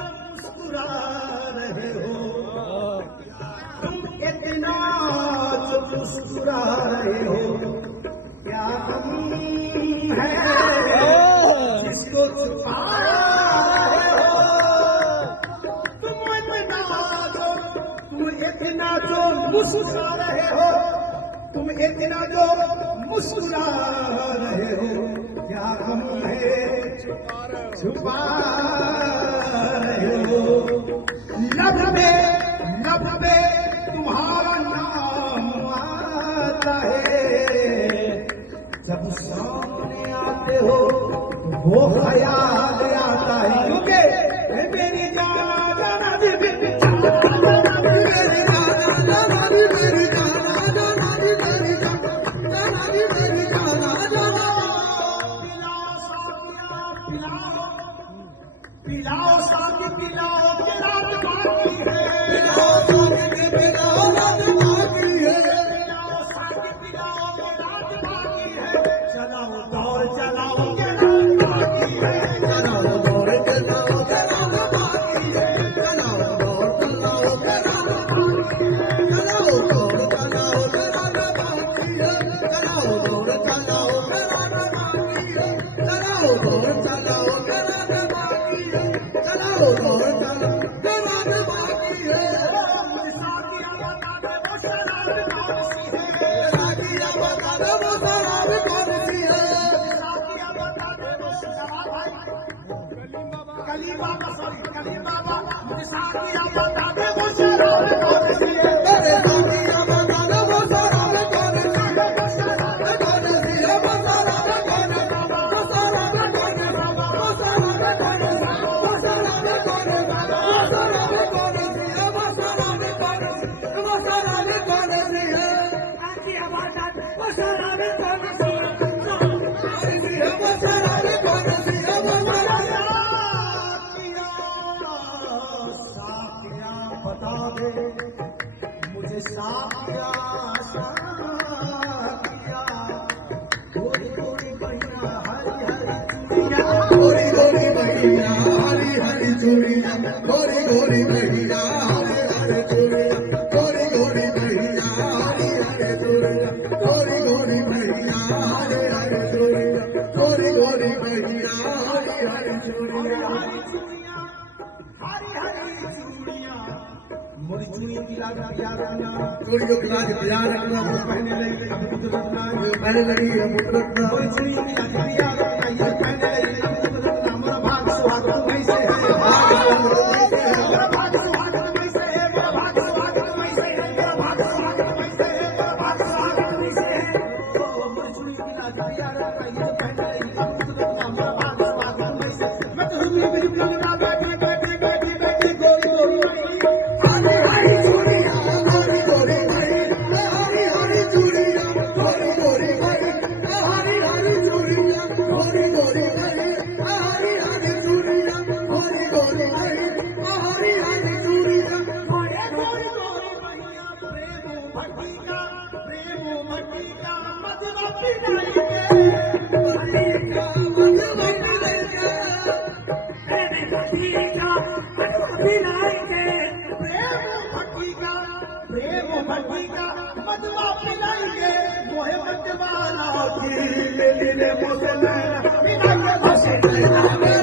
जो मुस्कुरा रहे हो, तुम इतना जो मुस्कुरा रहे हो, क्या हम है जिसको छुपा रहे हो? तुम इतना जो मुस्कुरा रहे हो, तुम इतना जो मुस्कुरा रहे हो, क्या हम है छुपा रहे हो? लब पे तुम्हारा नाम आता है, जब सामने आते हो वो ख्याल आता है, क्योंकि मेरी जाना जाना भी मेरी जाना जाना भी मेरी जाना जाना भी मेरी जाना जाना भी मेरी जाना जाना। पिलाओ साथी पिलाओ के रात बाकी है, पिलाओ साथी के पिलाओ रात बाकी है, पिलाओ साथी पिलाओ के रात बाकी है, चलाओ दौड़ चलाओ के रात बाकी है, चलाओ दौड़ चलाओ के रात बाकी है, चलाओ दौड़ चलाओ के रात बाकी है, चलाओ दौड़ चलाओ के रात बाकी है, चलाओ दौड़ चलाओ के रात बाकी है, चलाओ दौड़ चलाओ के रात बाकी है, चलाओ दौड़ चलाओ के रात बाकी है। साथिया बता दे वो शराब कौन सी है, साथिया बता दे वो शराब कौन सी है, साथिया बता दे वो शराब भाई कलीम बाबा सॉरी कलीम बाबा, साथिया बता दे वो शराब कौन सी है, अरे साथिया बता दे वो शराब कौन सी है, वो शराब कौन सी है, वो शराब कौन सी है, वो शराब कौन सी है, वो शराब कौन सी है, वो शराब कौन सी है, वो शराब कौन सी है, वो शराब कौन सी है, वो शराब कौन सी है, आजी आवाज वो शराब कौन सी है, वो शराब कौन सी है, वो साथिया बता दे मुझे साथिया साथिया, गोरी गोरी बहिया हरी हरी चूड़िया, गोरी गोरी बहिया हरी हरी चूड़िया, गोरी गोरी बहिया हरी हरी चूड़िया, गोरी गोरी बहिया हरी हरी चूड़िया, गोरी गोरी बहिया हरी हरी चूड़िया, गोरी गोरी बहिया हरी हरी चूड़िया, हरी हरी चूड़िया, मोरी चूड़ी पिला दिया रखना, चूड़ी को पिला के पिला रखना, पहने लगी अब दूध रखना, पहने लगी अब दूध रखना, मोरी चूड़ी पिला दिया रखना, ये पहने लगी अब दूध रखना, मेरा भाग सुहागन कैसे है, मेरा भाग सुहागन कैसे है, मेरा भाग सुहागन कैसे है, मेरा भाग सुहागन कैसे है, मेरा भाग सुहागन कैसे है, ओ मोरी चूड़ी पिला दिया रखना, ये पहने लगी अब दूध रखना, मेरा भाग सुहागन कैसे, मैं तो रुक लगना बैठी बैठी बैठी बैठी गोरी गोरी हरी हरी चूड़िया, गोरी गोरी हरी हरी चूड़िया, गोरी गोरी हरी हरी चूड़िया, गोरी गोरी हरी हरी चूड़िया, गोरी गोरी हरी हरी चूड़िया, गोरी गोरी बहिया प्रेम भटिका मधुआ पिलाएंगे, भटिका मधुआ पिलाएंगे, प्रेम भटिका मधुआ पिलाएंगे, प्रेम भटिका मधुआ पिलाएंगे, मोहे मतवाला की ले ले मोसे नैना पिलाएंगे,